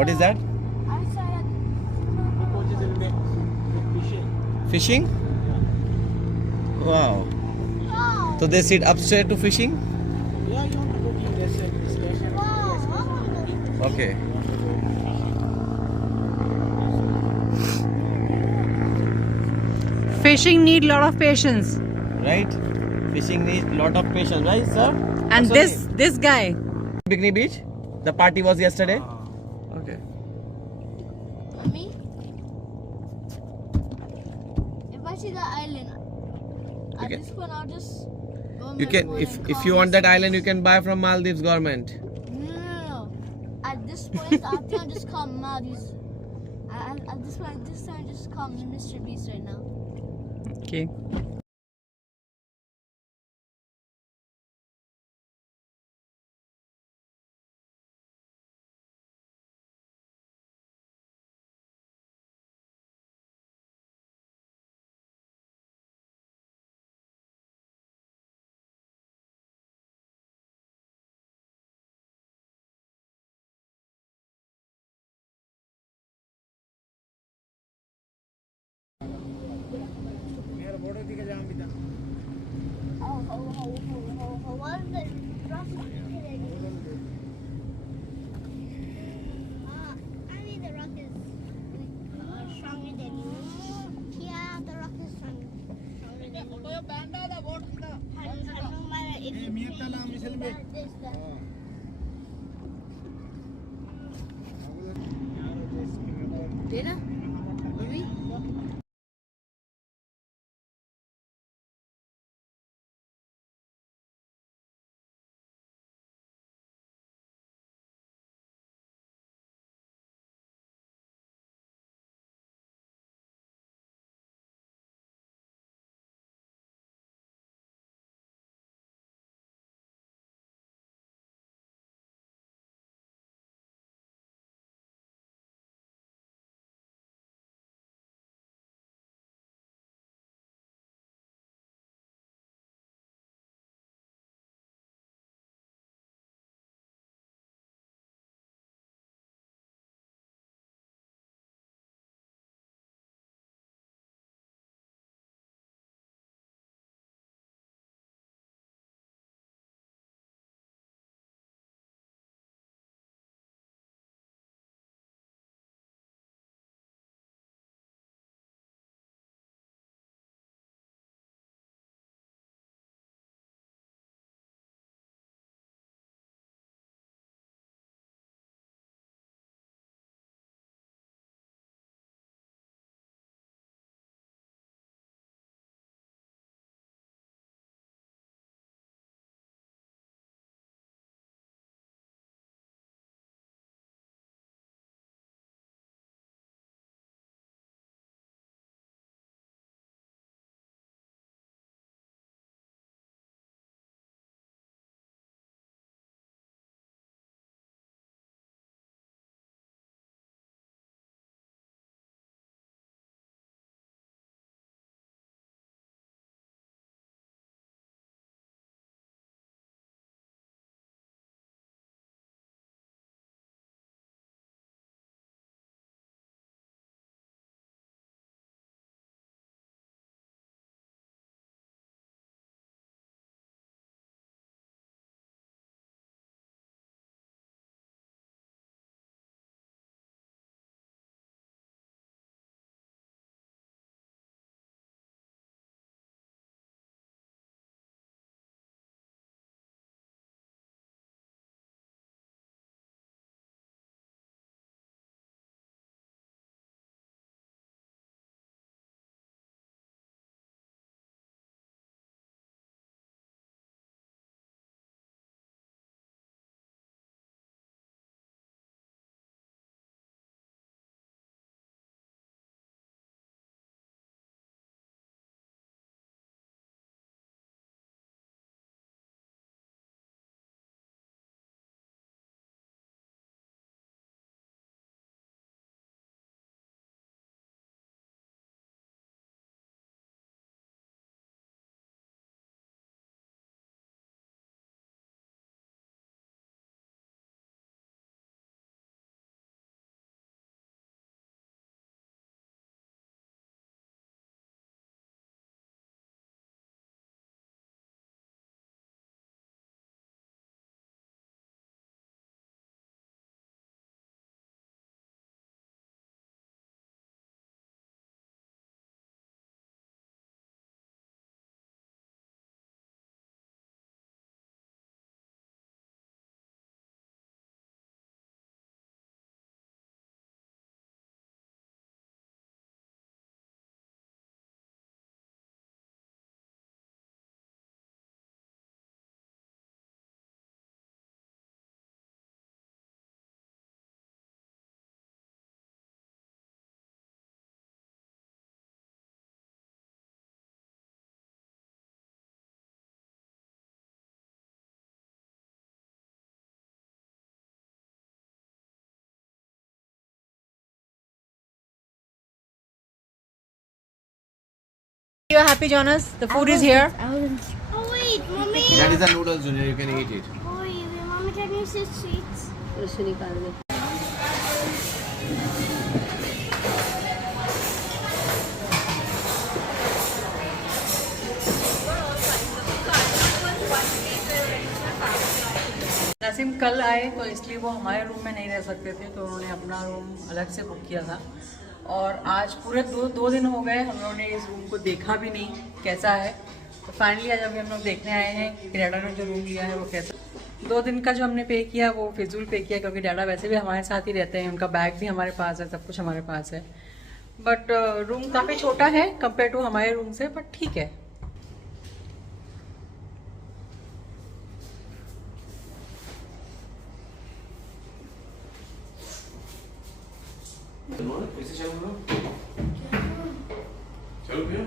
What is that? I said Fishing? Wow. wow. So they sit upstairs to fishing? Yeah, you want to go to this station. Wow. Okay. Fishing need lot of patience. Right? Fishing needs lot of patience, right, sir? And What's your this guy. name? Bikini Beach? The party was yesterday? Okay. Mommy, if I see the island, at Okay. this point I'll just go in You my can, phone if and if call you want that Mr. island, you Beast. can buy from Maldives government. No. At this point, I think I'll just call Maldives. At this point, this time, just call Mr. Beast right now. Okay. You are happy, Jonas? The food is here. Oh wait, mommy. That is the noodles, Junior. You can eat it. Oh wait, mommy, can you see sweets? Naseem कल आए तो इसलिए वो हमारे room में नहीं रह सकते थे, तो उन्होंने अपना रूम अलग से बुक किया था। और आज पूरे दो दिन हो गए हम लोगों ने इस रूम को देखा भी नहीं कैसा है। तो फाइनली आज अभी हम लोग देखने आए हैं कि डैडा ने जो रूम लिया है वो कैसा। 2 दिन का जो हमने पे किया वो फिजूल पे किया, क्योंकि डैडा वैसे भी हमारे साथ ही रहते हैं, उनका बैग भी हमारे पास है, सब कुछ हमारे पास है। बट रूम काफ़ी छोटा है कंपेयर टू हमारे रूम से, बट ठीक है। चलो भैया।